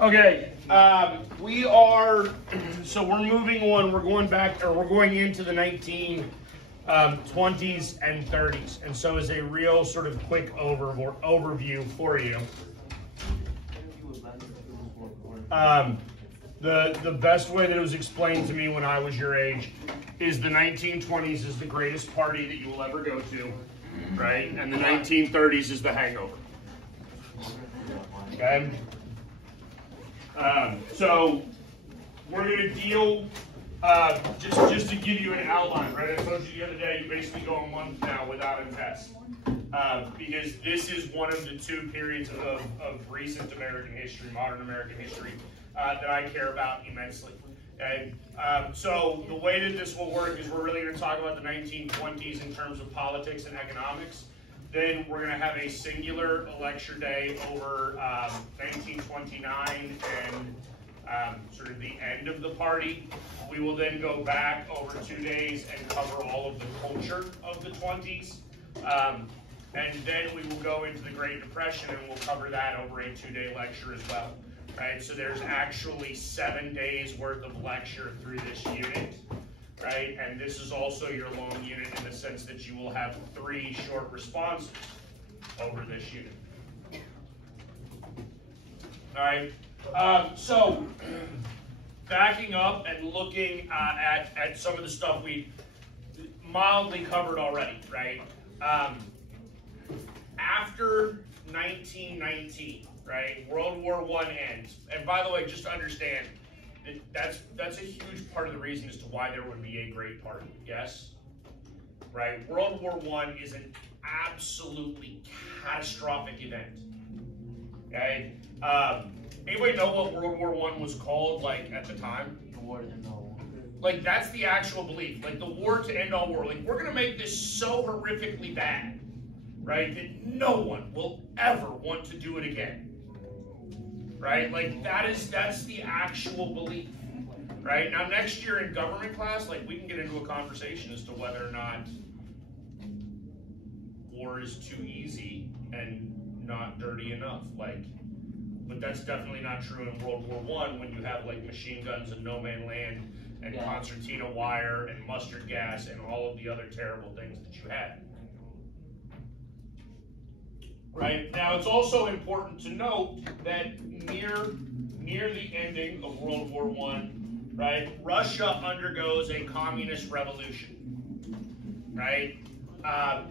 Okay, we are, so we're moving on, we're going back, or we're going into the 1920s and 30s. And so as a real sort of quick overview for you, the best way that it was explained to me when I was your age is the 1920s is the greatest party that you will ever go to, right? And the 1930s is the hangover. Okay? So we're going to deal, just to give you an outline, right? I told you the other day, you basically go a month now without a test. Because this is one of the two periods of recent American history, modern American history, that I care about immensely. Okay? So the way that this will work is we're really going to talk about the 1920s in terms of politics and economics. Then we're going to have a singular lecture day over 1929 and sort of the end of the party. We will then go back over 2 days and cover all of the culture of the 20s. And then we will go into the Great Depression and we'll cover that over a 2-day lecture as well. Right? So there's actually 7 days worth of lecture through this unit. Right? And this is also your long unit in the sense that you will have 3 short responses over this unit. All right. So backing up and looking at some of the stuff we mildly covered already, right? After 1919, right, World War I ends. And by the way, just to understand, that's a huge part of the reason as to why there would be a great party, yes? Right? World War I is an absolutely catastrophic event, okay? Anybody know what World War I was called, like, at the time? The war to end all war. Like, that's the actual belief. Like, the war to end all war. Like, we're going to make this so horrifically bad, right, that no one will ever want to do it again. Right? Like, that's the actual belief. Right? Now, next year in government class, like, we can get into a conversation as to whether or not war is too easy and not dirty enough. Like, but that's definitely not true in World War I when you have, like, machine guns and no man land and concertina wire and mustard gas and all of the other terrible things that you had. Right? Now, it's also important to note that near the ending of World War I, right, Russia undergoes a communist revolution, right?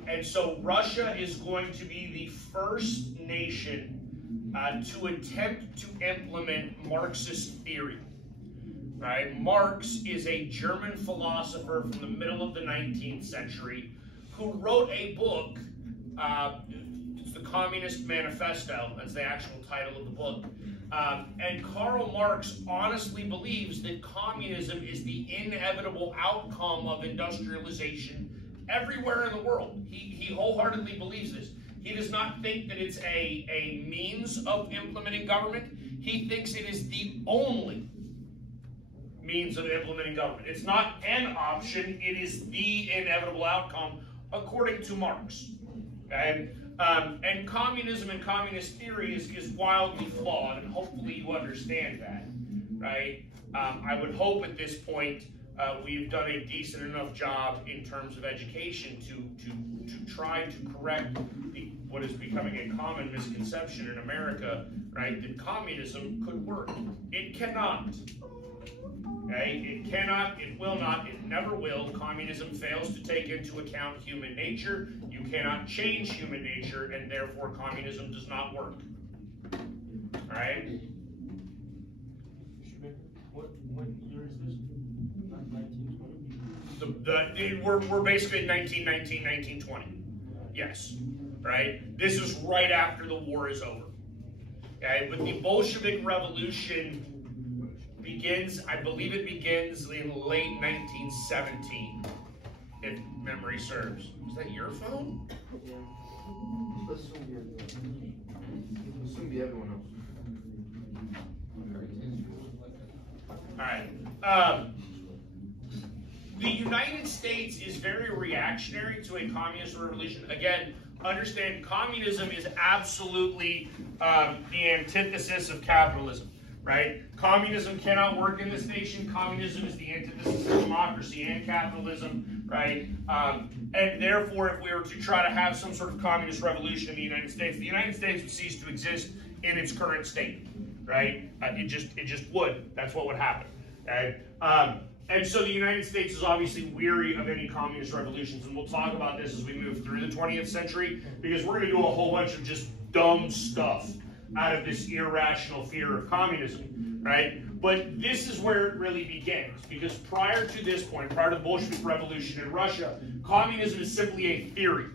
And so Russia is going to be the first nation to attempt to implement Marxist theory, right? Marx is a German philosopher from the middle of the 19th century who wrote a book, it's the Communist Manifesto, that's the actual title of the book. And Karl Marx honestly believes that communism is the inevitable outcome of industrialization everywhere in the world. He wholeheartedly believes this. He does not think that it's a means of implementing government. He thinks it is the only means of implementing government. It's not an option, it is the inevitable outcome, according to Marx. And communism and communist theory is wildly flawed, and hopefully you understand that, right? I would hope at this point we've done a decent enough job in terms of education to try to correct what is becoming a common misconception in America, right? That communism could work. It cannot. Okay? It cannot, it will not, it never will. Communism fails to take into account human nature. You cannot change human nature, and therefore communism does not work. All right? What year is this? 1920? We're basically in 1919, 1920. Yes. Right? This is right after the war is over. Okay? But the Bolshevik Revolution begins, I believe it begins in late 1917, if memory serves. Is that your phone? Yeah. Let's assume be everyone else. All right. The United States is very reactionary to a communist revolution. Again, understand communism is absolutely the antithesis of capitalism. right? Communism cannot work in this nation. Communism is the antithesis of democracy and capitalism, right? And therefore, if we were to try to have some sort of communist revolution in the United States would cease to exist in its current state, right? It just would. That's what would happen. Okay? And so the United States is obviously weary of any communist revolutions, and we'll talk about this as we move through the 20th century, because we're going to do a whole bunch of just dumb stuff out of this irrational fear of communism, right? But this is where it really begins, because prior to this point, prior to the Bolshevik Revolution in Russia, communism is simply a theory.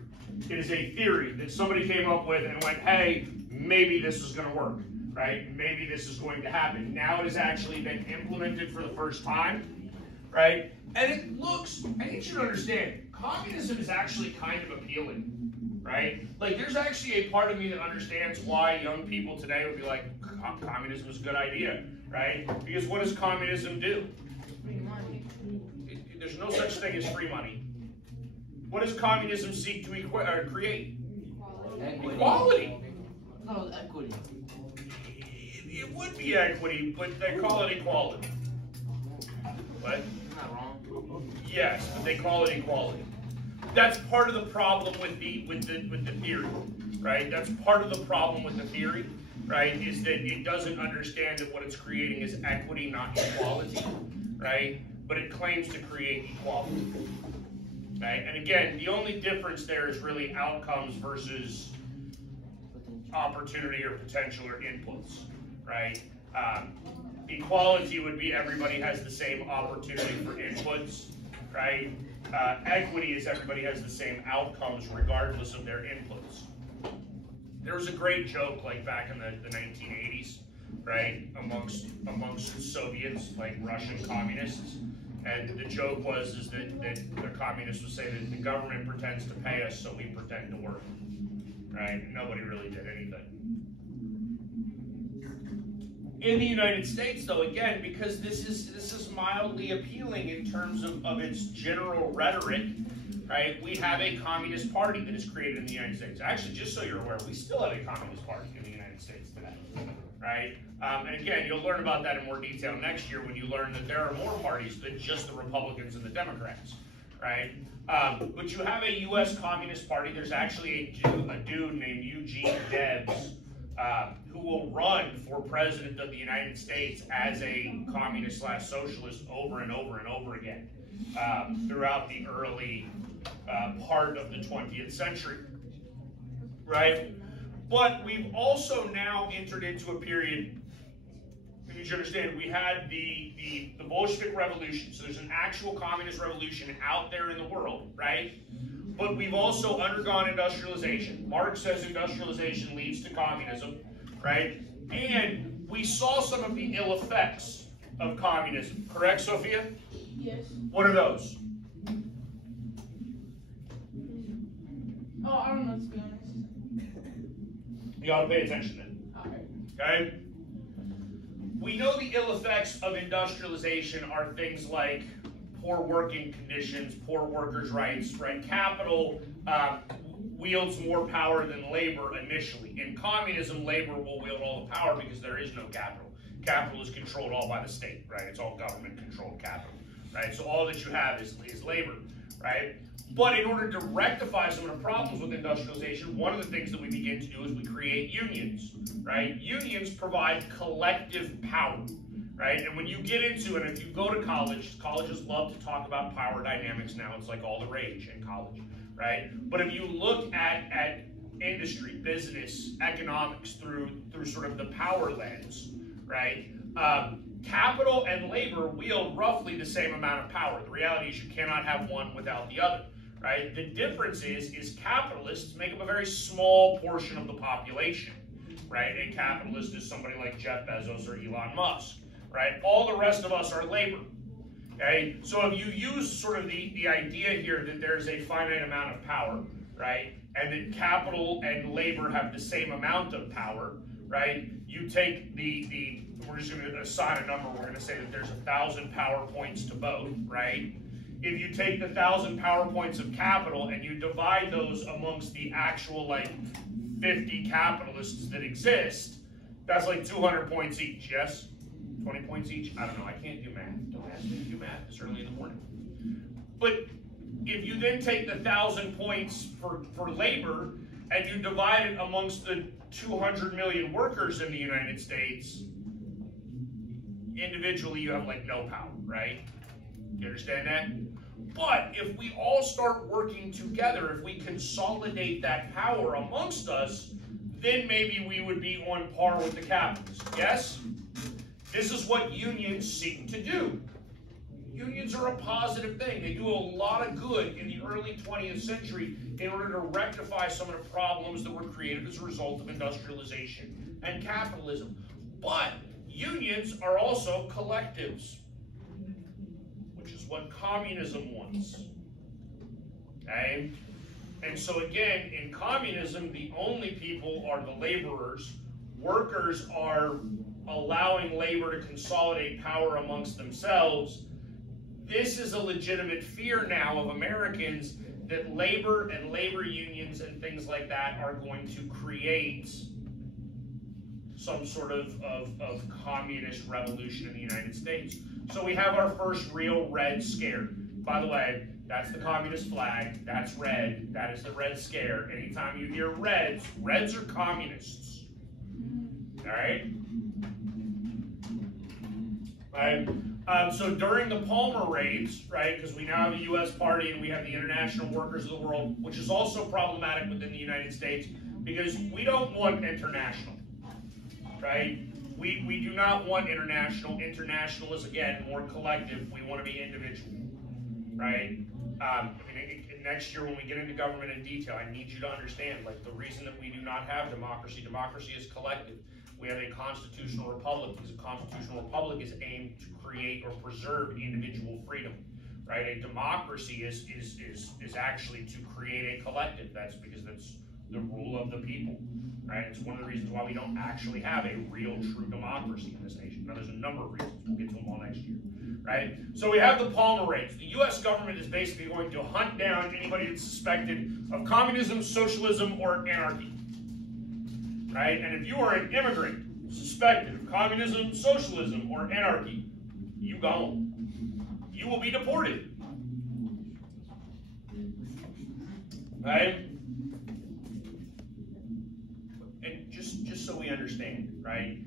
It is a theory that somebody came up with and went, hey, maybe this is going to work, right? Maybe this is going to happen. Now it has actually been implemented for the first time, right? And it looks, I need you to understand, communism is actually kind of appealing, right? Like, there's actually a part of me that understands why young people today would be like, communism is a good idea, right? Because what does communism do? Free money. There's no such thing as free money. What does communism seek to create? Equality. No, equity. It would be equity, but they call it equality. What? Not wrong. Yes, but they call it equality. That's part of the problem with the theory, right? That's part of the problem with the theory, right? Is that it doesn't understand that what it's creating is equity, not equality, right? But it claims to create equality, right? And again, the only difference there is really outcomes versus opportunity or potential or inputs, right? Equality would be everybody has the same opportunity for inputs, right? Equity is everybody has the same outcomes regardless of their inputs. There was a great joke like back in the 1980s, right, amongst Soviets, like Russian communists, and the joke was that the communists would say that the government pretends to pay us, so we pretend to work, right? Nobody really did anything. In the United States, though, again, because this is mildly appealing in terms of its general rhetoric, right? We have a communist party that is created in the United States. Actually, just so you're aware, we still have a communist party in the United States today, right? And again, you'll learn about that in more detail next year when you learn that there are more parties than just the Republicans and the Democrats, right? But you have a U.S. Communist Party. There's actually a dude named Eugene Debs who will run for president of the United States as a communist/socialist over and over and over again throughout the early part of the 20th century, right? But we've also now entered into a period, you need to understand, we had the Bolshevik Revolution, so there's an actual communist revolution out there in the world, right? But we've also undergone industrialization. Marx says industrialization leads to communism, right? And we saw some of the ill effects of communism. Correct, Sophia? Yes. What are those? Oh, I don't know, to be honest. You ought to pay attention then. Alright. Okay? We know the ill effects of industrialization are things like poor working conditions, poor workers' rights, right? Capital wields more power than labor initially. In communism, labor will wield all the power because there is no capital. Capital is controlled all by the state, right? It's all government-controlled capital, right? So all that you have is labor, right? But in order to rectify some of the problems with industrialization, one of the things that we begin to do is we create unions, right? Unions provide collective power, right? And when you get into it, if you go to college, colleges love to talk about power dynamics now. It's like all the rage in college, right? But if you look at industry, business, economics through sort of the power lens, right? Capital and labor wield roughly the same amount of power. The reality is you cannot have one without the other, right? The difference is capitalists make up a very small portion of the population, right? A capitalist is somebody like Jeff Bezos or Elon Musk, right? All the rest of us are labor, okay? So if you use sort of the idea here that there's a finite amount of power, right? And that capital and labor have the same amount of power, right? You take we're just going to assign a number. We're going to say that there's 1,000 power points to both, right? If you take the 1,000 power points of capital and you divide those amongst the actual like 50 capitalists that exist, that's like 200 points each, yes? 20 points each? I don't know. I can't do math. Don't ask me to do math this early in the morning. But if you then take the 1,000 points for labor and you divide it amongst the 200 million workers in the United States, individually you have like no power, right? You understand that? But if we all start working together, if we consolidate that power amongst us, then maybe we would be on par with the capitalists. Yes? This is what unions seek to do. Unions are a positive thing. They do a lot of good in the early 20th century in order to rectify some of the problems that were created as a result of industrialization and capitalism. But unions are also collectives, which is what communism wants. Okay? And so again, in communism, the only people are the laborers. Workers are allowing labor to consolidate power amongst themselves. This is a legitimate fear now of Americans that labor and labor unions and things like that are going to create some sort of communist revolution in the United States. So we have our first real Red Scare. By the way, that's the communist flag. That's red. That is the Red Scare. Anytime you hear Reds, Reds are communists. All right? Right? So during the Palmer raids, right, because we now have the U.S. Party and we have the International Workers of the World, which is also problematic within the United States, because we don't want international, right? We do not want international. International is, again, more collective. We want to be individual, right? Next year when we get into government in detail, I need you to understand, like, the reason that we do not have democracy is collective. We have a constitutional republic, because a constitutional republic is aimed to create or preserve individual freedom, right? A democracy is actually to create a collective. That's because that's the rule of the people, right? It's one of the reasons why we don't actually have a real, true democracy in this nation. Now, there's a number of reasons. We'll get to them all next year, right? So we have the Palmer raids. The U.S. government is basically going to hunt down anybody that's suspected of communism, socialism, or anarchy. Right? And if you are an immigrant suspected of communism, socialism, or anarchy, you gone. You will be deported. Right? And just so we understand, right?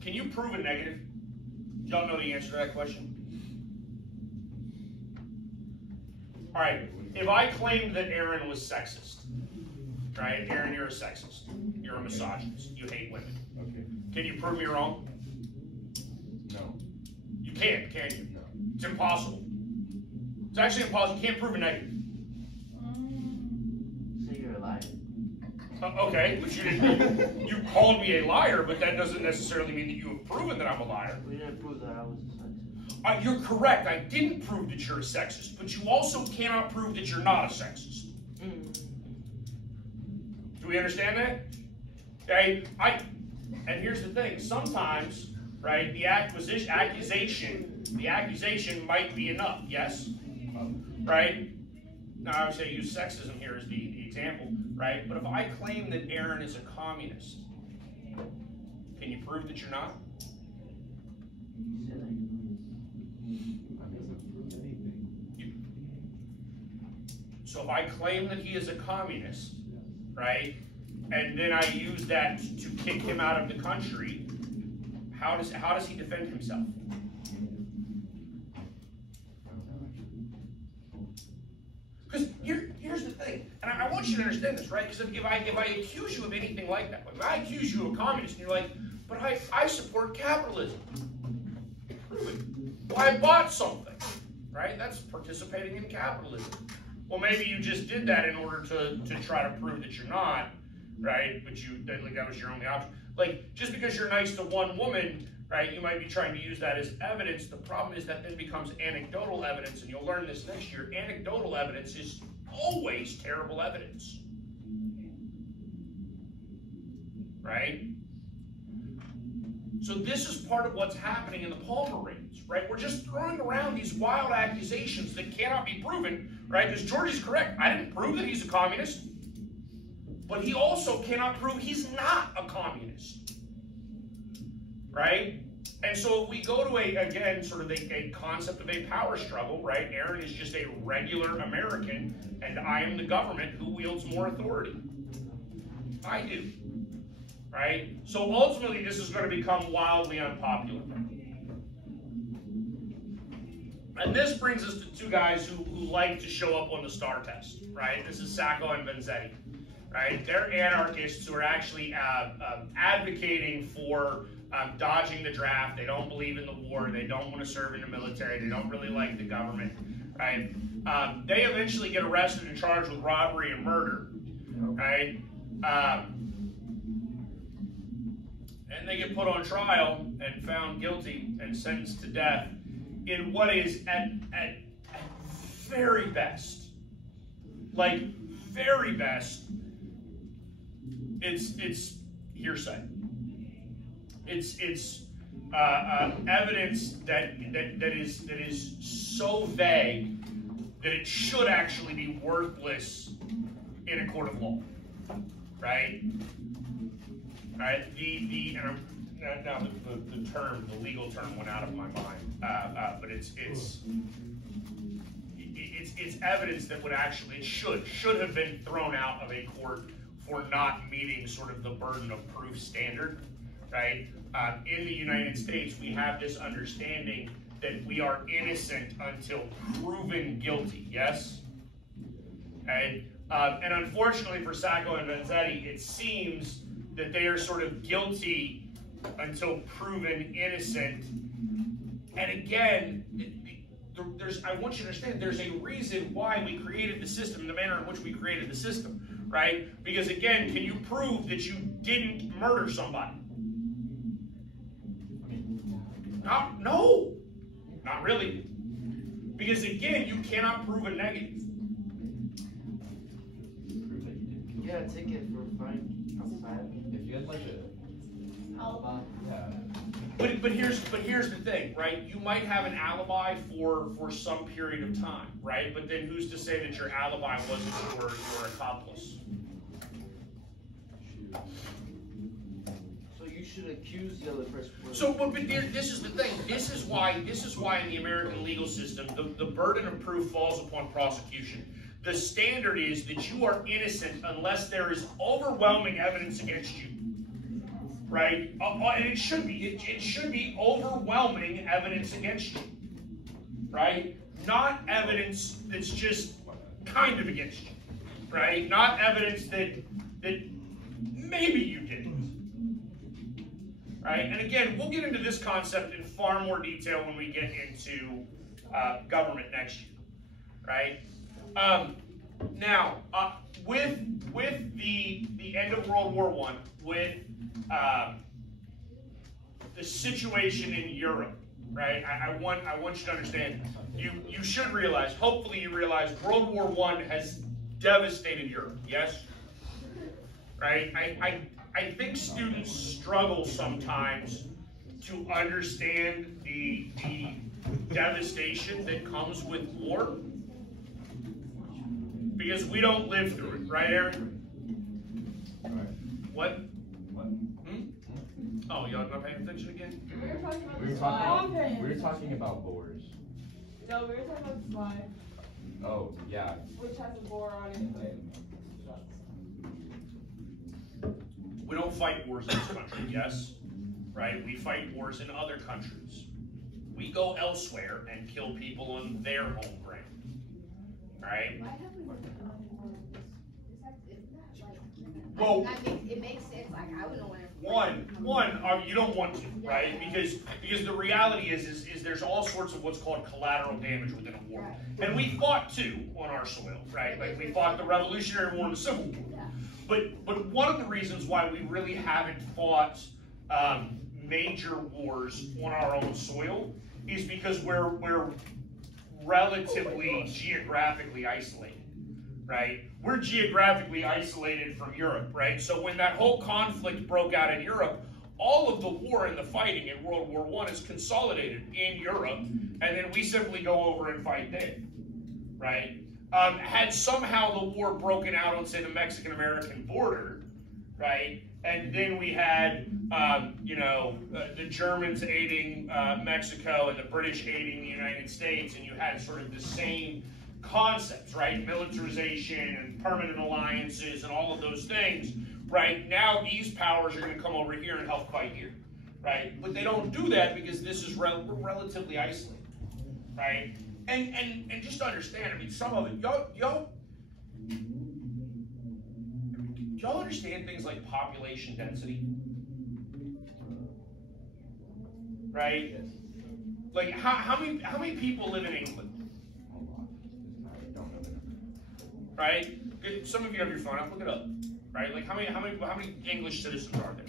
Can you prove a negative? Y'all know the answer to that question? All right. If I claimed that Aaron was sexist, right? Aaron, you're a sexist. You're a misogynist. You hate women. Okay. Can you prove me wrong? No. You can't you? No. It's impossible. It's actually impossible. You can't prove a negative. So you're a liar. Okay, but you didn't. You called me a liar, but that doesn't necessarily mean that you have proven that I'm a liar. We didn't prove that I was a sexist. You're correct. I didn't prove that you're a sexist, but you also cannot prove that you're not a sexist. Do we understand that? Okay. And here's the thing. Sometimes, right, the accusation might be enough. Yes. Right. Now, obviously, I use sexism here as the example, right? But if I claim that Aaron is a communist, can you prove that you're not? So if I claim that he is a communist, right, and then I use that to kick him out of the country, how does he defend himself? Because here's the thing, and I want you to understand this, right? Because if I accuse you of anything like that, if I accuse you of communist, and you're like, but I support capitalism. Prove it. Well, I bought something, right? That's participating in capitalism. Well, maybe you just did that in order to try to prove that you're not, right? But that was your only option. Like, just because you're nice to one woman, right, you might be trying to use that as evidence. The problem is that then becomes anecdotal evidence, and you'll learn this next year. Anecdotal evidence is always terrible evidence, right? So this is part of what's happening in the Palmer raids, right? We're just throwing around these wild accusations that cannot be proven, right? Because George is correct. I didn't prove that he's a communist, but he also cannot prove he's not a communist. right? And so if we go to again, sort of a concept of a power struggle, right? Aaron is just a regular American, and I am the government. Who wields more authority? I do, right? So ultimately, this is going to become wildly unpopular. And this brings us to two guys who like to show up on the STAR test, right? This is Sacco and Vanzetti, right? They're anarchists who are actually advocating for dodging the draft. They don't believe in the war. They don't want to serve in the military. They don't really like the government, right? They eventually get arrested and charged with robbery and murder, right? And they get put on trial and found guilty and sentenced to death in what is at very best, like very best, it's hearsay. It's evidence that is so vague that it should actually be worthless in a court of law, right? Right. Now the legal term went out of my mind, but it's evidence that would actually should have been thrown out of a court for not meeting sort of the burden of proof standard, right? In the United States, we have this understanding that we are innocent until proven guilty. Yes. Okay. And unfortunately for Sacco and Vanzetti, it seems that they are sort of guilty until proven innocent. And again, I want you to understand there's a reason why we created the system, the manner in which we created the system, right? Because again, can you prove that you didn't murder somebody? No, not really. Because again, you cannot prove a negative. You got a ticket for fine. If you had like a alibi, yeah. But here's the thing, right? You might have an alibi for some period of time, right? But then who's to say that your alibi wasn't your accomplice? So you should accuse the other person. So, but this is the thing. This is why in the American legal system, the burden of proof falls upon prosecution. The standard is that you are innocent unless there is overwhelming evidence against you, right? And it should be. It should be overwhelming evidence against you, right? Not evidence that's just kind of against you, right? Not evidence that maybe you didn't, right? And again, we'll get into this concept in far more detail when we get into government next year, right? Now, with the end of World War I, with the situation in Europe, right? I want you to understand. You should realize. Hopefully, you realize World War I has devastated Europe. Yes, right? I think students struggle sometimes to understand the devastation that comes with war. Because we don't live through it, right, Aaron? Right. What? What? Oh, y'all not paying attention again? We were talking about We the were slide. talking about boars. No, we were talking about the slide, Oh, yeah. which has a boar on it. We don't fight wars in this country, yes? Right? We fight wars in other countries. We go elsewhere and kill people on their home ground. Right? Why have we worked on more of this? Isn't that like, Well, it makes sense, like, I would know when. you don't want to, right? Because the reality is there's all sorts of what's called collateral damage within a war. And we fought too on our soil, right? Like we fought the Revolutionary War and the Civil War. But one of the reasons why we really haven't fought major wars on our own soil is because we're relatively geographically isolated, right? We're geographically isolated from Europe, right? So when that whole conflict broke out in Europe, all of the war and the fighting in World War I is consolidated in Europe, and then we simply go over and fight there, right? Had somehow the war broken out on, say, the Mexican-American border, right, And then we had, the Germans aiding Mexico and the British aiding the United States, and you had sort of the same concepts, right? Militarization and permanent alliances and all of those things, right? Now these powers are going to come over here and help fight here, right? But they don't do that because this is we're relatively isolated, right? And just understand, I mean, some of it, y'all understand things like population density, right? Like how many people live in England? Right? Some of you have your phone up. Look it up. Right? Like how many English citizens are there?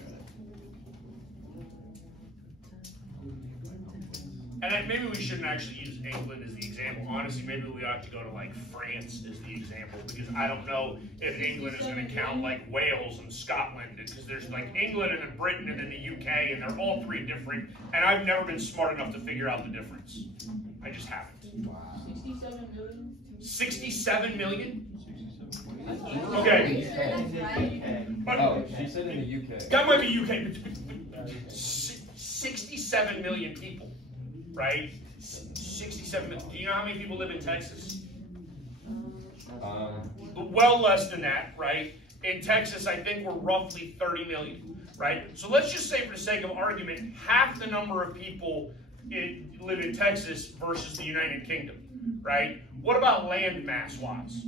And maybe we shouldn't actually use England as the example. Honestly, maybe we ought to go to like France as the example, because I don't know if England is going to count like Wales and Scotland, because there's like England and then Britain and then the UK, and they're all three different. And I've never been smart enough to figure out the difference. I just haven't. Wow. 67 million. 67 million? Okay. Okay. Oh, she said in the UK. That might be UK. But 67 million people, right? 67 million. Do you know how many people live in Texas? Well less than that, right? In Texas, I think we're roughly 30 million, right? So let's just say, for the sake of argument, half the number of people live in Texas versus the United Kingdom, right? What about land mass-wise?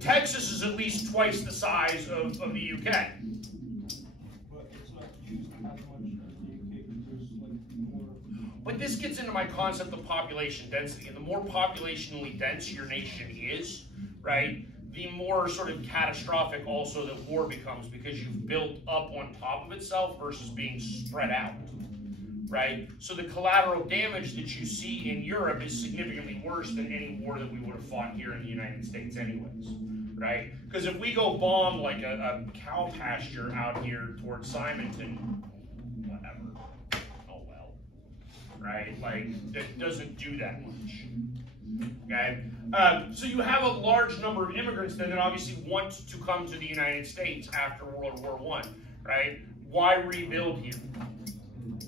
Texas is at least twice the size of the UK. But it's not used as much as the UK because there's like more. But this gets into my concept of population density. And the more populationally dense your nation is, right, the more sort of catastrophic also that war becomes, because you've built up on top of itself versus being spread out, right? So the collateral damage that you see in Europe is significantly worse than any war that we would have fought here in the United States anyways, right? Because if we go bomb like a cow pasture out here towards Simonton, whatever, oh well, right? Like, that doesn't do that much, okay? So you have a large number of immigrants then that obviously want to come to the United States after World War I, right? Why rebuild here?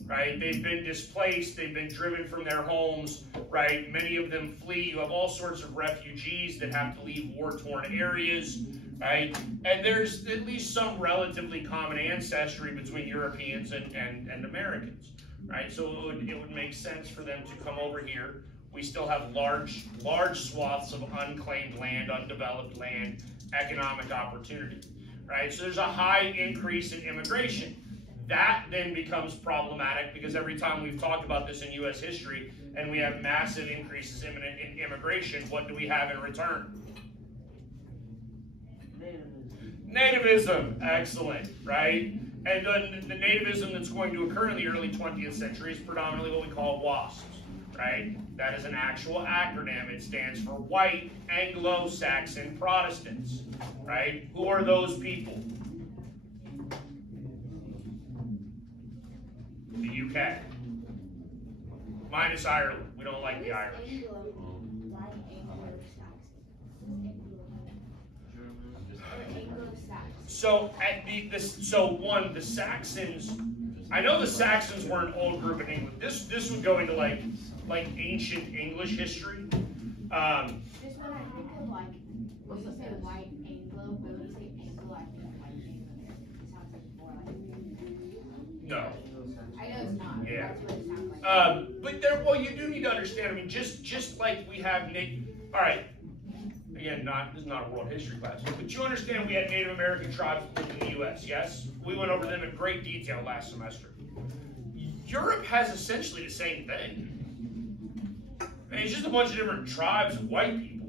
Right? They've been displaced, they've been driven from their homes, right? Many of them flee. You have all sorts of refugees that have to leave war-torn areas, right? And there's at least some relatively common ancestry between Europeans and Americans, right? So it would make sense for them to come over here. We still have large swaths of unclaimed land, undeveloped land, economic opportunity, right? So there's a high increase in immigration. That then becomes problematic because every time we've talked about this in U.S. history and we have massive increases in immigration, what do we have in return? Nativism. Excellent, right? And the nativism that's going to occur in the early 20th century is predominantly what we call WASPs, right? That is an actual acronym. It stands for White Anglo-Saxon Protestants, right? Who are those people? The UK. Minus Ireland. We don't like the Irish. So the Saxons. I know the Saxons were an old group in England. This would go into like ancient English history. Just when I think of like, when you say white Anglo, but when you say Anglo, I think of like Native American. It sounds like more like. No. I know it's not. Yeah. That's what it sounds like. But well, you do need to understand. I mean, just like we have all right. Again, this is not a world history class, but you understand we had Native American tribes that lived in the U.S. Yes, we went over them in great detail last semester. Europe has essentially the same thing. I mean, it's just a bunch of different tribes of white people.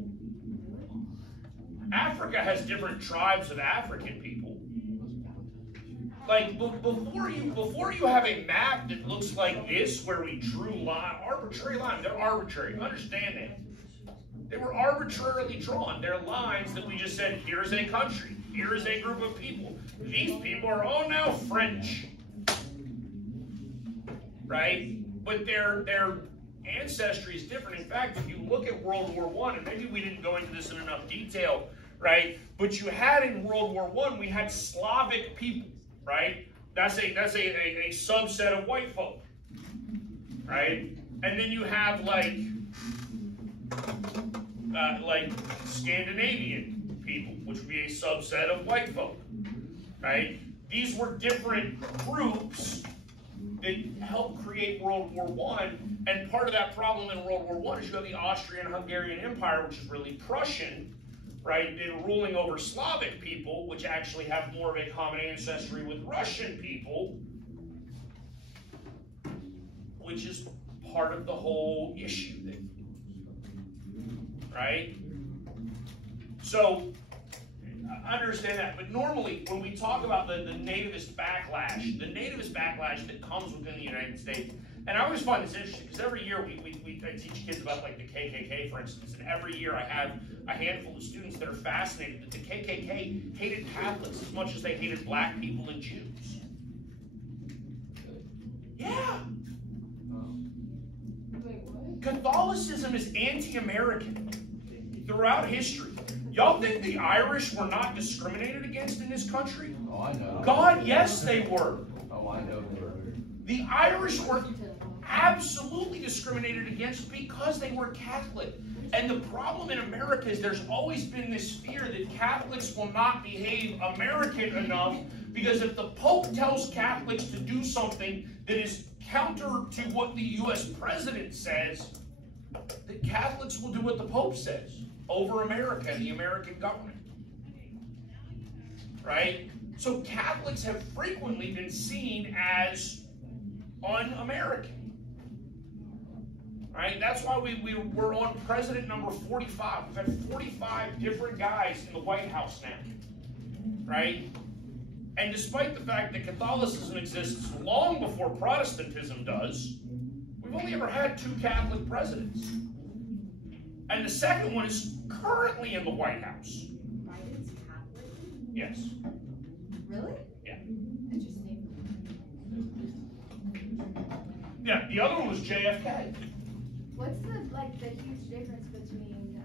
Africa has different tribes of African people. Like, before you have a map that looks like this, where we drew arbitrary lines, they're arbitrary, understand that. They were arbitrarily drawn. They're lines that we just said, here's a country, here is a group of people. These people are all now French, right? But their ancestry is different. In fact, if you look at World War I, and maybe we didn't go into this in enough detail, right? But you had in World War I, we had Slavic people, right? That's a subset of white folk, right? And then you have like Scandinavian people, which would be a subset of white folk, right? These were different groups that helped create World War I, and part of that problem in World War I is you have the Austrian-Hungarian Empire, which is really Prussian, right, and ruling over Slavic people, which actually have more of a common ancestry with Russian people, which is part of the whole issue there, right? So, understand that, but normally when we talk about the nativist backlash that comes within the United States, and I always find this interesting because every year I teach kids about like the KKK, for instance, and every year I have a handful of students that are fascinated that the KKK hated Catholics as much as they hated black people and Jews. Yeah. Wait, what? Catholicism is anti-American throughout history. Y'all think the Irish were not discriminated against in this country? Oh, I know. God, yes, they were. Oh, I know they were. The Irish were absolutely discriminated against because they were Catholic. And the problem in America is there's always been this fear that Catholics will not behave American enough because if the Pope tells Catholics to do something that is counter to what the U.S. president says, the Catholics will do what the Pope says over America and the American government. Right? So Catholics have frequently been seen as un-American. Right? That's why we're on president number 45. We've had 45 different guys in the White House now. Right? And despite the fact that Catholicism exists long before Protestantism does, we've only ever had 2 Catholic presidents. And the second one is currently in the White House. Biden's Catholic? Yes. Really? Yeah. Interesting. Yeah, the other one was JFK. What's the huge difference between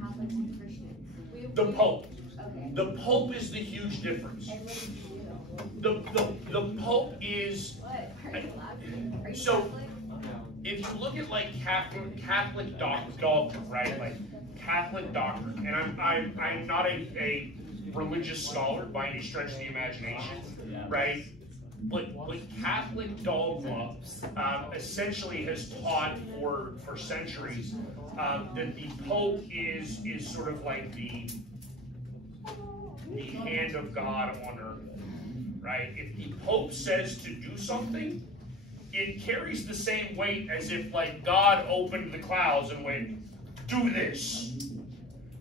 Catholics and Christians? The Pope. Okay. The Pope is the huge difference. And what do you do? The Pope is... What? Are you allowed? Are you So- Catholic? If you look at like Catholic doctrine, right? Like Catholic doctrine, and I'm not a religious scholar by any stretch of the imagination, right? But Catholic dogma essentially has taught for centuries that the Pope is sort of like the hand of God on earth, right? If the Pope says to do something, it carries the same weight as if like God opened the clouds and went, do this,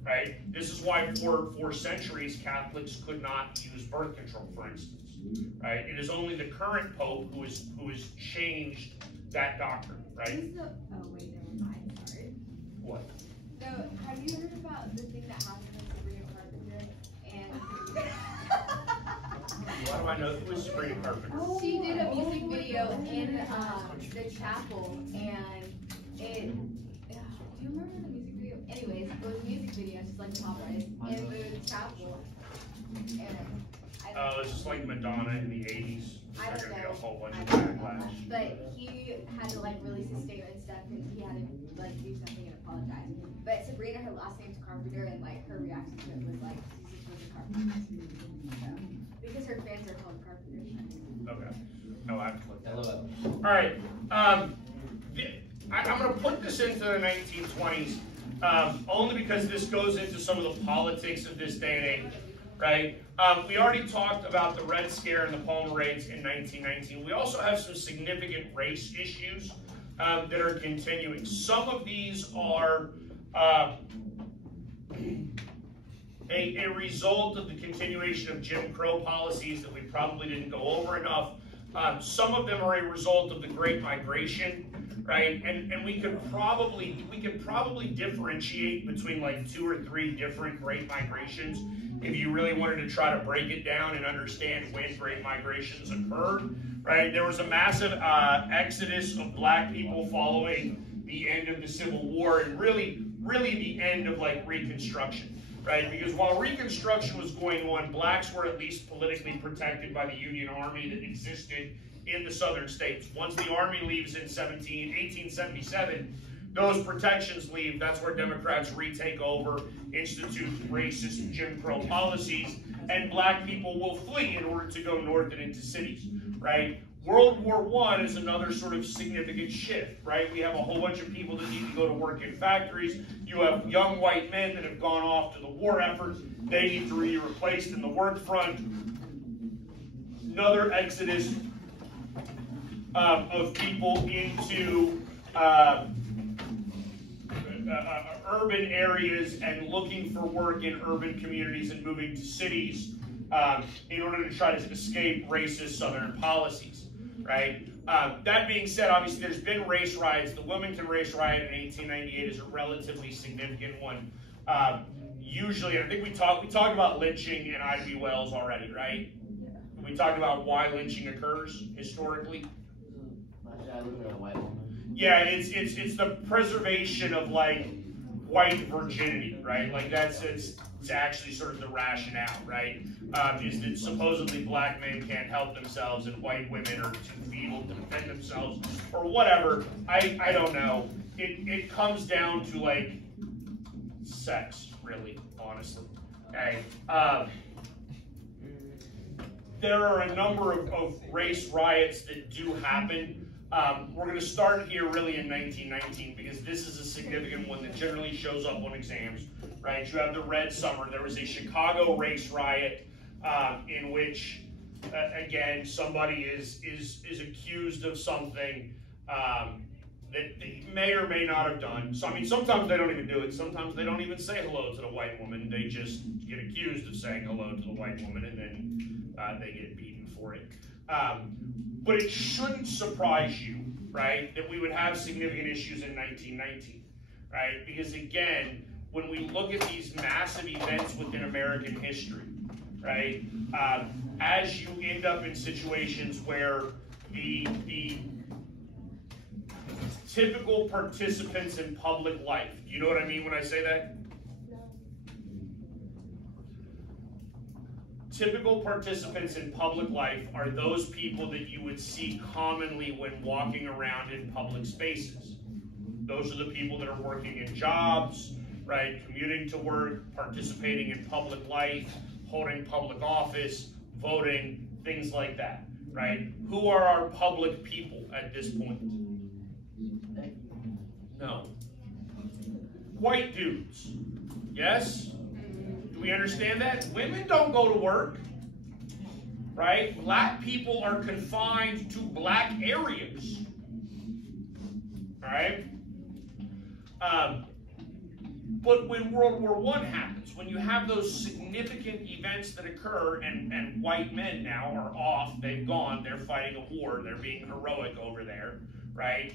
right? This is why for centuries Catholics could not use birth control, for instance, right? It is only the current Pope who has changed that doctrine, right? Oh wait, never mind. Sorry. What? So have you heard about the thing that happened with Sabrina Carpenter and? Why do I know who is Sabrina Carpenter? She did a music video in the chapel, and it. Do you remember the music video? Anyways, it was a music video, just like pop right in the chapel, and It's just like Madonna in the 80s. I There's don't gonna be a know. whole bunch I of don't know. backlash. But he had to like release his statement and stuff because he had to like do something and apologize. But Sabrina, her last name's Carpenter, and like her reaction to it was like, "Jesus was a carpenter," so, because her fans are called Carpenters. Okay. No, I have to look that up. LOL. All right. I'm going to put this into the 1920s only because this goes into some of the politics of this day and age, right? We already talked about the Red Scare and the Palmer raids in 1919. We also have some significant race issues that are continuing. Some of these are a result of the continuation of Jim Crow policies that we probably didn't go over enough. Some of them are a result of the Great Migration, right? And we could probably differentiate between like 2 or 3 different Great Migrations if you really wanted to try to break it down and understand when Great Migrations occurred, right? There was a massive exodus of black people following the end of the Civil War and really the end of like Reconstruction. right? Because while Reconstruction was going on, blacks were at least politically protected by the Union Army that existed in the southern states. Once the Army leaves in 1877, those protections leave. That's where Democrats retake over, institute racist Jim Crow policies, and black people will flee in order to go north and into cities, right? World War I is another sort of significant shift, right? We have a whole bunch of people that need to go to work in factories. You have young white men that have gone off to the war effort. They need to be replaced in the work front. Another exodus of people into urban areas and looking for work in urban communities and moving to cities in order to try to escape racist Southern policies, right? That being said, obviously there's been race riots. The Wilmington race riot in 1898 is a relatively significant one. Usually, I think we talked about lynching in Ida B. Wells already, right? We talked about why lynching occurs historically. Yeah, it's the preservation of like white virginity, right? Like it's actually sort of the rationale, right? Is that supposedly black men can't help themselves and white women are too feeble to defend themselves or whatever. I don't know. It comes down to like sex, really, honestly. Okay. There are a number of race riots that do happen. We're going to start here really in 1919 because this is a significant one that generally shows up on exams, right? You have the Red Summer. There was a Chicago race riot in which, again, somebody is accused of something that they may or may not have done. So, I mean, sometimes they don't even do it. Sometimes they don't even say hello to the white woman. They just get accused of saying hello to the white woman, and then they get beaten for it. But it shouldn't surprise you, right, that we would have significant issues in 1919, right? Because again, when we look at these massive events within American history, right, as you end up in situations where the typical participants in public life, you know what I mean when I say that? Typical participants in public life are those people that you would see commonly when walking around in public spaces. Those are the people that are working in jobs, right, commuting to work, participating in public life, holding public office, voting, things like that, right? Who are our public people at this point? No. White dudes. Yes? Do we understand that? Women don't go to work, right? Black people are confined to black areas, all right? But when World War I happens, when you have those significant events that occur, and white men now are off, they've gone, they're fighting a war, they're being heroic over there, right?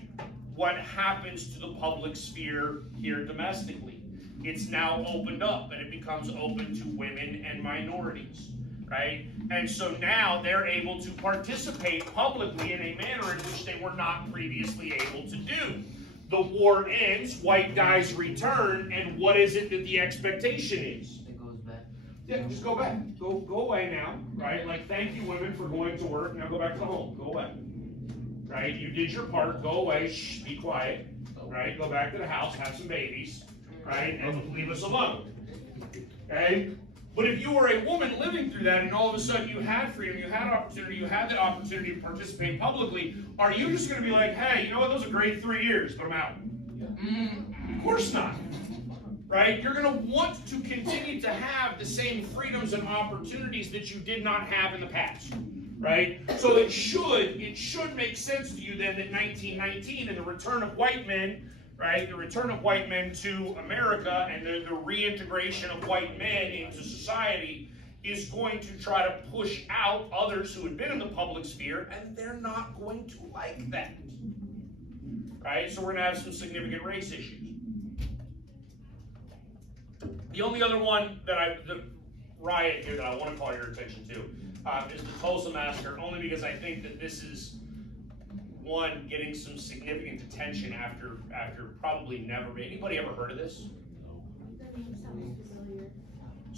What happens to the public sphere here domestically? It's now opened up, and it becomes open to women and minorities, right? And so now they're able to participate publicly in a manner in which they were not previously able to do. The war ends, white guys return, and what is it that the expectation is? It goes back. Yeah, just go back. Go away now, right? Like, thank you, women, for going to work. Now go back to home. Go away. Right? You did your part. Go away. Shh, be quiet. Right? Go back to the house. Have some babies. Right? And leave us alone. Okay? But if you were a woman living through that and all of a sudden you had freedom, you had opportunity, you had the opportunity to participate publicly, are you just going to be like, hey, you know what, those are great 3 years, but I'm out? Of course not. Right? You're going to want to continue to have the same freedoms and opportunities that you did not have in the past. Right? So it should make sense to you then that 1919 and the return of white men, right, the return of white men to America and the reintegration of white men into society is going to try to push out others who had been in the public sphere, and they're not going to like that. Right? So we're going to have some significant race issues. The only other one that the riot here that I want to call your attention to is the Tulsa Massacre, only because I think that this is one getting some significant attention after probably never. Anybody ever heard of this? The name sounds familiar.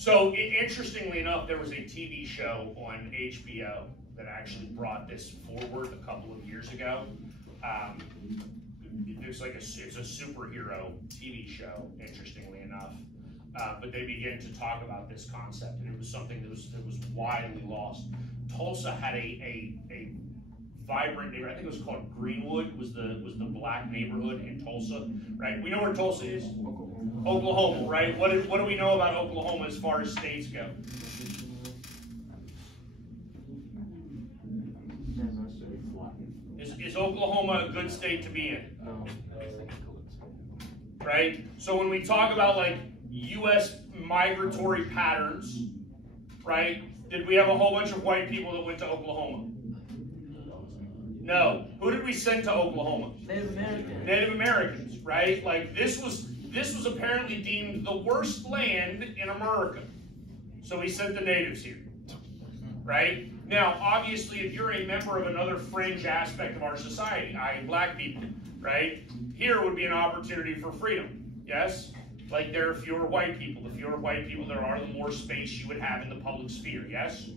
So interestingly enough, there was a TV show on HBO that actually brought this forward a couple of years ago. It's a superhero TV show, interestingly enough. But they began to talk about this concept, and it was something that was widely lost. Tulsa had a vibrant neighborhood. I think it was called Greenwood. Was the black neighborhood in Tulsa, right? We know where Tulsa is. Oklahoma, right? What do we know about Oklahoma as far as states go? Is Oklahoma a good state to be in? Right? So when we talk about like U.S. migratory patterns, right? Did we have a whole bunch of white people that went to Oklahoma? No. Who did we send to Oklahoma? Native Americans. Native Americans, right? Like this was apparently deemed the worst land in America. So we sent the natives here, right? Now, obviously, if you're a member of another fringe aspect of our society, i.e. black people, right? Here would be an opportunity for freedom, yes? Like there are fewer white people. The fewer white people there are, the more space you would have in the public sphere, yes?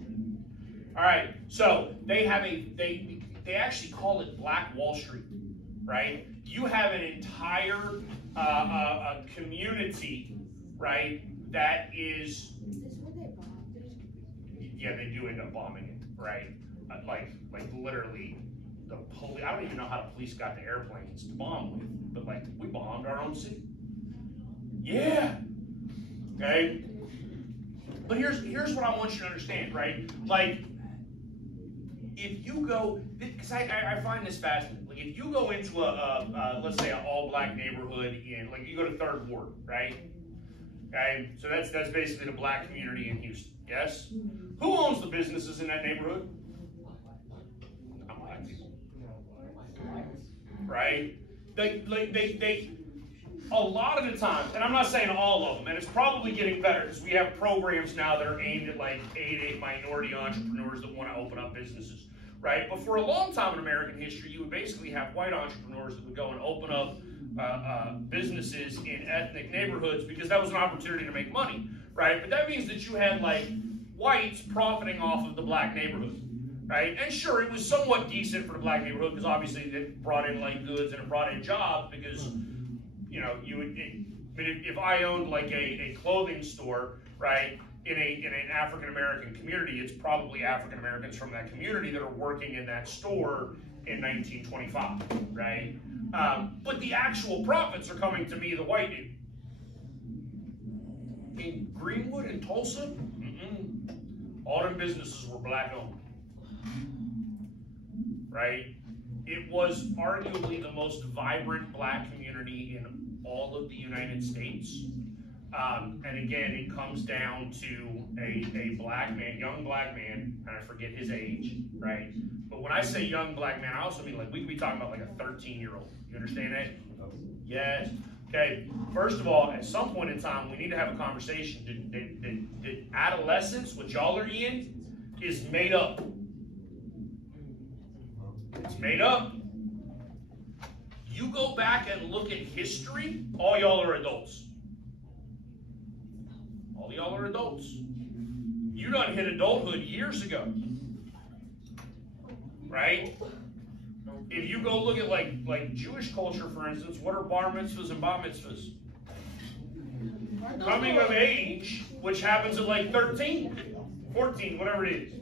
All right, so they actually call it Black Wall Street, right? You have an entire community, right, that is... Is this where they bombed it? Yeah, they do end up bombing it, right? Like literally, the police. I don't even know how the police got the airplanes to bomb with, but like we bombed our own city. Yeah. Okay. But here's what I want you to understand, right? Like, if you go, because I find this fascinating. Like, if you go into a let's say an all-black neighborhood in, like, you go to Third Ward, right? Okay. So that's basically the black community in Houston. Yes. Who owns the businesses in that neighborhood? Not black people. Right? They a lot of the times, and I'm not saying all of them, and it's probably getting better because we have programs now that are aimed at like aiding minority entrepreneurs that want to open up businesses, right? But for a long time in American history, you would basically have white entrepreneurs that would go and open up businesses in ethnic neighborhoods because that was an opportunity to make money, right? But that means that you had like whites profiting off of the black neighborhood, right? And sure, it was somewhat decent for the black neighborhood because obviously it brought in like goods and it brought in jobs because, you know, you would, if I owned like a clothing store, right, in an African American community, it's probably African Americans from that community that are working in that store in 1925, right? But the actual profits are coming to me, the white dude. In Greenwood and Tulsa, all them businesses were black owned, right? It was arguably the most vibrant black community in all of the United States. And again, it comes down to a black man, young black man, and I forget his age, right? But when I say young black man, I also mean like we could be talking about like a 13-year-old. You understand that? Yes. Okay. First of all, at some point in time, we need to have a conversation. Did adolescence, what y'all are in, is made up. It's made up. You go back and look at history, all y'all are adults. All y'all are adults. You done hit adulthood years ago. Right? If you go look at like Jewish culture, for instance, what are bar mitzvahs and bat mitzvahs? Coming of age, which happens at like 13, 14, whatever it is.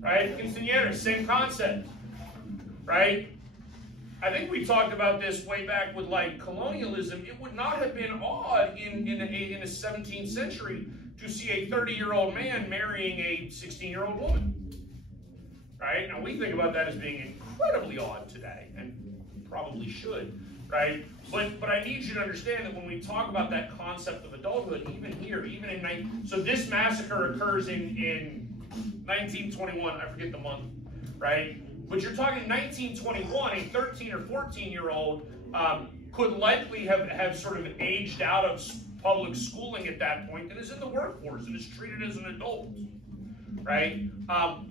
Right? Quinceañeras, same concept. Right? I think we talked about this way back with like colonialism. It would not have been odd in the 17th century to see a 30-year-old man marrying a 16-year-old woman. Right? Now we think about that as being incredibly odd today, and probably should, right? But I need you to understand that when we talk about that concept of adulthood, even here, even in so this massacre occurs in 1921. I forget the month, right? But you're talking 1921, a 13 or 14-year-old could likely have sort of aged out of public schooling at that point and is in the workforce and is treated as an adult, right?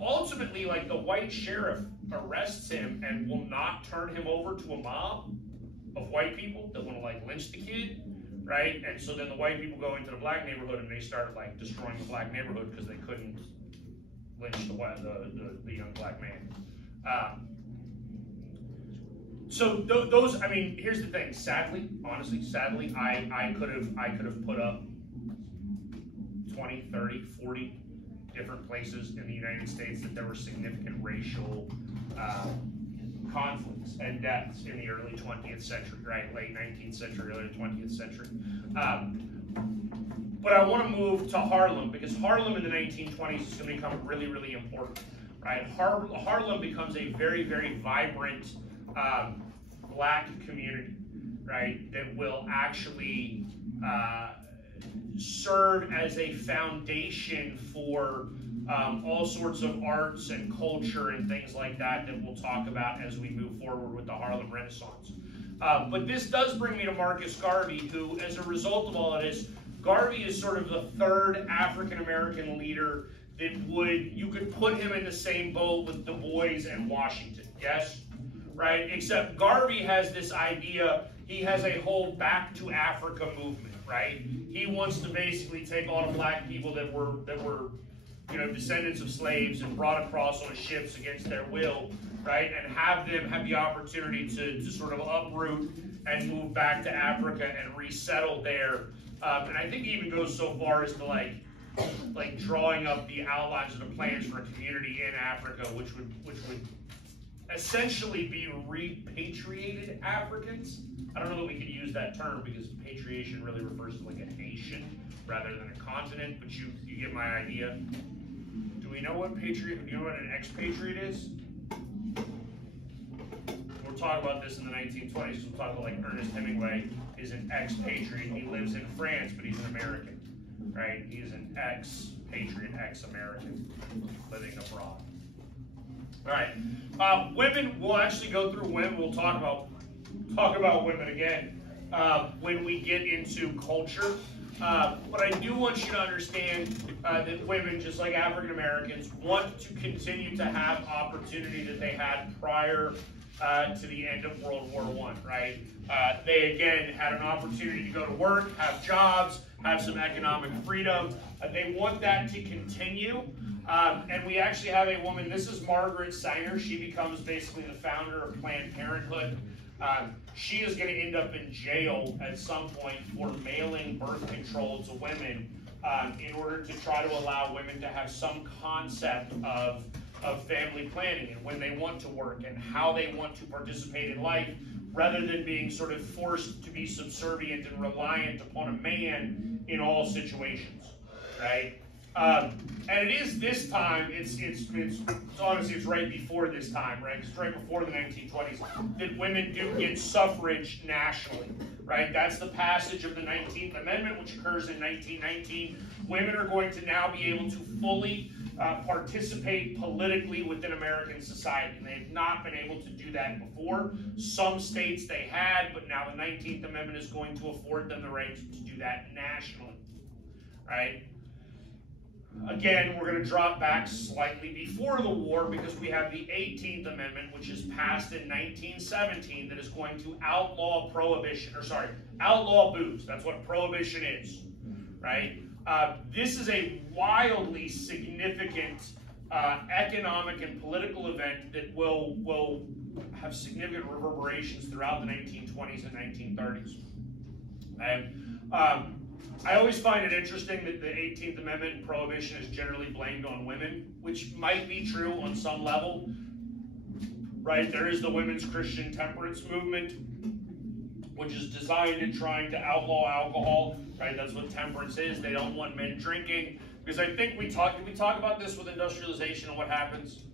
Ultimately, like the white sheriff arrests him and will not turn him over to a mob of white people that want to like lynch the kid, right? And so then the white people go into the black neighborhood and they start like destroying the black neighborhood because they couldn't lynch the young black man. So those, I mean, here's the thing. Sadly, honestly, I could have put up 20, 30, 40 different places in the United States that there were significant racial conflicts and deaths in the early 20th century, right? Late 19th century, early 20th century. But I want to move to Harlem because Harlem in the 1920s is going to become really, really important, right? Harlem becomes a very, very vibrant black community, right? That will actually serve as a foundation for all sorts of arts and culture and things like that that we'll talk about as we move forward with the Harlem Renaissance. But this does bring me to Marcus Garvey, who, as a result of all of this, Garvey is sort of the third African-American leader that you could put him in the same boat with Du Bois and Washington, yes? Right? Except Garvey has this idea, he has a whole back to Africa movement, right? He wants to basically take all the black people that were descendants of slaves and brought across on ships against their will, right? And have them have the opportunity to sort of uproot and move back to Africa and resettle there. And I think he even goes so far as to like drawing up the outlines of the plans for a community in Africa, which would essentially be repatriated Africans. I don't know that we could use that term because patriation really refers to like a nation rather than a continent, but you get my idea. Do we know what do you know what an expatriate is? We'll talk about this in the 1920s. We'll talk about like Ernest Hemingway is an expatriate. He lives in France, but he's an American, right? He is an expatriate, ex-American living abroad. All right, women. We'll actually go through women. We'll talk about women again when we get into culture. But I do want you to understand that women, just like African Americans, want to continue to have opportunity that they had prior to the end of World War I, right? They, again, had an opportunity to go to work, have jobs, have some economic freedom. They want that to continue. And we actually have a woman, this is Margaret Sanger. She becomes basically the founder of Planned Parenthood. She is going to end up in jail at some point for mailing birth control to women in order to try to allow women to have some concept of family planning and when they want to work and how they want to participate in life rather than being sort of forced to be subservient and reliant upon a man in all situations, right? And it is this time, it's honestly, it's right before this time, right? It's right before the 1920s that women do get suffrage nationally, right? That's the passage of the 19th Amendment, which occurs in 1919. Women are going to now be able to fully participate politically within American society. They have not been able to do that before. Some states they had, but now the 19th Amendment is going to afford them the right to do that nationally, right? Again, we're going to drop back slightly before the war because we have the 18th Amendment, which is passed in 1917, that is going to outlaw outlaw booze. That's what prohibition is, right? This is a wildly significant economic and political event that will have significant reverberations throughout the 1920s and 1930s. And I always find it interesting that the 18th Amendment and Prohibition is generally blamed on women, which might be true on some level, right? There is the women's Christian temperance movement, which is designed at trying to outlaw alcohol, right? That's what temperance is. They don't want men drinking. Because I think we talk about this with industrialization and what happens?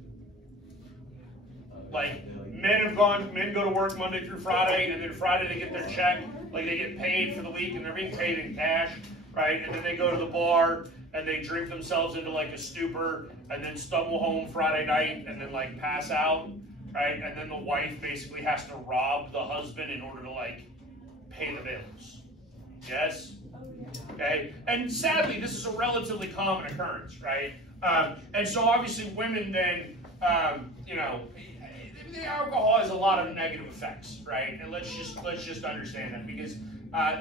Like, men go to work Monday through Friday, and then Friday they get their check. Like, they get paid for the week, and they're being paid in cash, right? And then they go to the bar, and they drink themselves into, like, a stupor, and then stumble home Friday night, and then, like, pass out, right? And then the wife basically has to rob the husband in order to, like, pay the bills. Yes? Okay? And sadly, this is a relatively common occurrence, right? And so, obviously, women then, the alcohol has a lot of negative effects, right? And let's just understand that, because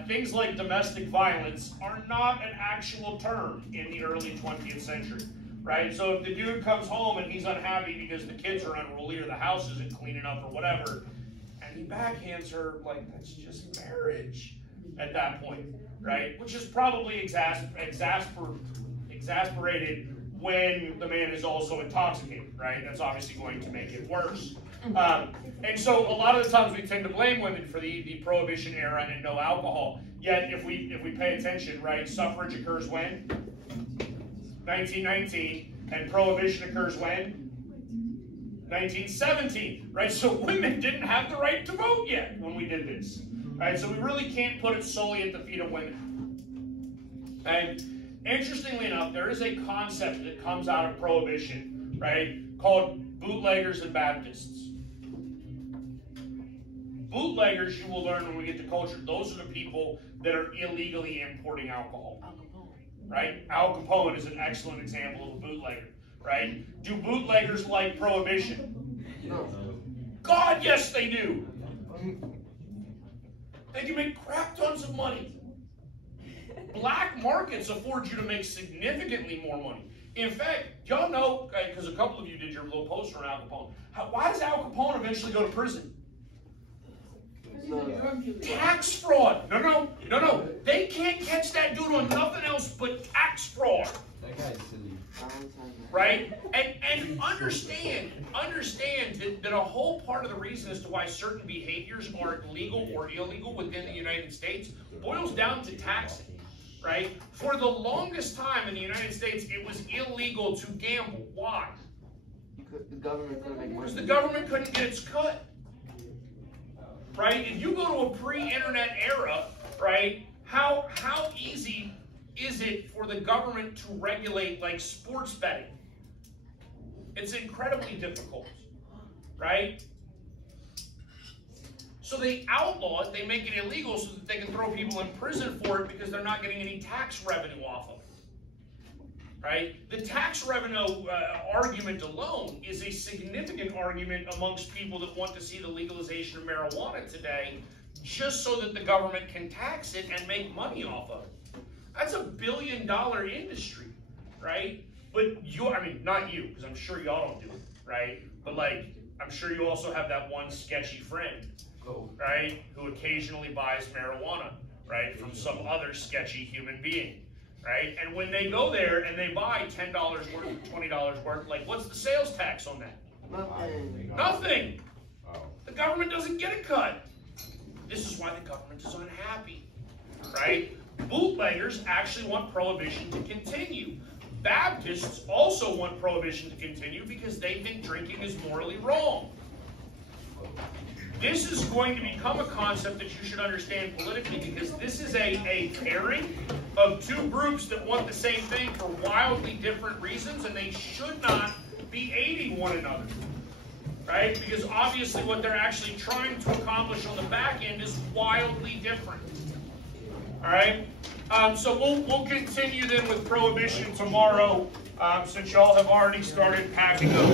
Things like domestic violence are not an actual term in the early 20th century, right? So if the dude comes home and he's unhappy because the kids are unruly or the house isn't clean enough or whatever, and he backhands her, like, that's just marriage at that point, right? Which is probably exasperated when the man is also intoxicated, right? That's obviously going to make it worse. And so a lot of the times we tend to blame women for the Prohibition era and no alcohol. Yet if we pay attention, right, suffrage occurs when? 1919. And Prohibition occurs when? 1917, right? So women didn't have the right to vote yet when we did this, right? So we really can't put it solely at the feet of women. And interestingly enough, there is a concept that comes out of Prohibition, right, called bootleggers and Baptists. Bootleggers, you will learn when we get to culture, those are the people that are illegally importing alcohol, right? Al Capone is an excellent example of a bootlegger, right? Do bootleggers like Prohibition? No. God, yes, they do. They can make crap tons of money. Black markets afford you to make significantly more money. In fact, y'all know, because a couple of you did your little poster on Al Capone, why does Al Capone eventually go to prison? Tax fraud. No. They can't catch that dude on nothing else but tax fraud. That guy's silly. Right? And understand that a whole part of the reason as to why certain behaviors are legal or illegal within the United States boils down to taxing. Right? For the longest time in the United States, it was illegal to gamble. Why? Because the government couldn't make money. Because the government couldn't get its cut. Right? If you go to a pre-internet era, right, how easy is it for the government to regulate, like, sports betting? It's incredibly difficult, right? So they outlaw it, they make it illegal so that they can throw people in prison for it because they're not getting any tax revenue off of it. Right? The tax revenue argument alone is a significant argument amongst people that want to see the legalization of marijuana today, just so that the government can tax it and make money off of it. That's $1 billion industry, right? But not you, because I'm sure y'all don't do it, right? But like, I'm sure you also have that one sketchy friend, right, who occasionally buys marijuana, right, from some other sketchy human being. Right? And when they go there and they buy $10 worth, $20 worth, like, what's the sales tax on that? Nothing. Nothing. The government doesn't get a cut. This is why the government is unhappy. Right? Bootleggers actually want Prohibition to continue. Baptists also want Prohibition to continue because they think drinking is morally wrong. This is going to become a concept that you should understand politically, because this is a pairing of two groups that want the same thing for wildly different reasons, and they should not be aiding one another, right? Because obviously what they're actually trying to accomplish on the back end is wildly different. All right? So we'll continue then with Prohibition tomorrow, since y'all have already started packing up.